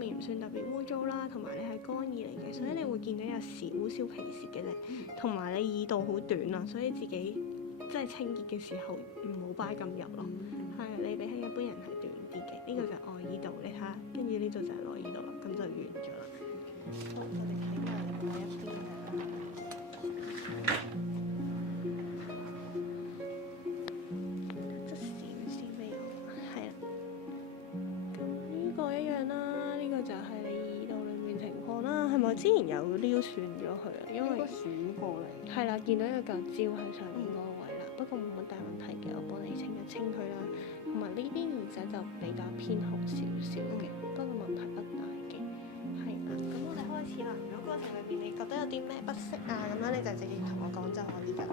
面唔算特別污糟啦，同埋你係乾耳嚟嘅，所以你會見到有少少皮屑嘅啫。同埋你耳道好短啊，所以自己即係清潔嘅時候唔好擺咁入咯。係啊，你比起一般人係短啲嘅。呢個就係外耳道，你睇下，跟住呢度就係內耳道啦，咁就完咗啦。好，我哋睇埋另外一邊啦。即少少俾我，係啦。咁呢個一樣啦，呢個就係你耳道裏面情況啦。係咪我之前有撩斷咗佢啊？因為選過嚟。係啦，見到有嚿焦喺上面嗰個位啦，不過冇乜大問題嘅，我幫你清一清佢啦。同埋呢邊耳仔就比較偏紅少少嘅，不過問題不大嘅。係啦，咁我哋開始啦。如果過程裏邊你覺得有啲咩不適啊，咁樣你就直接同我講就可以㗎。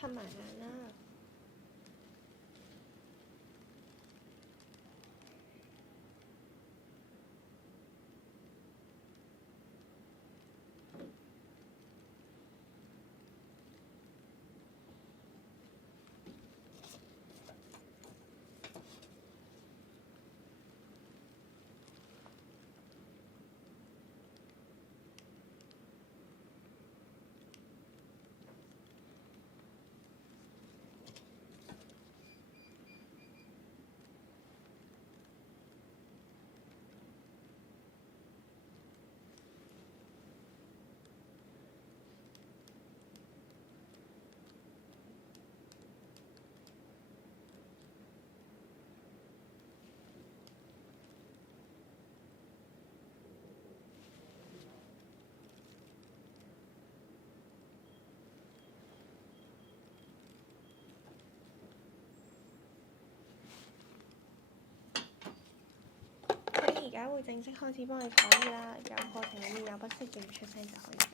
合埋眼啦。而家會正式開始幫你坐醫啦，有過程裏面有不適嘅唔出聲就可以。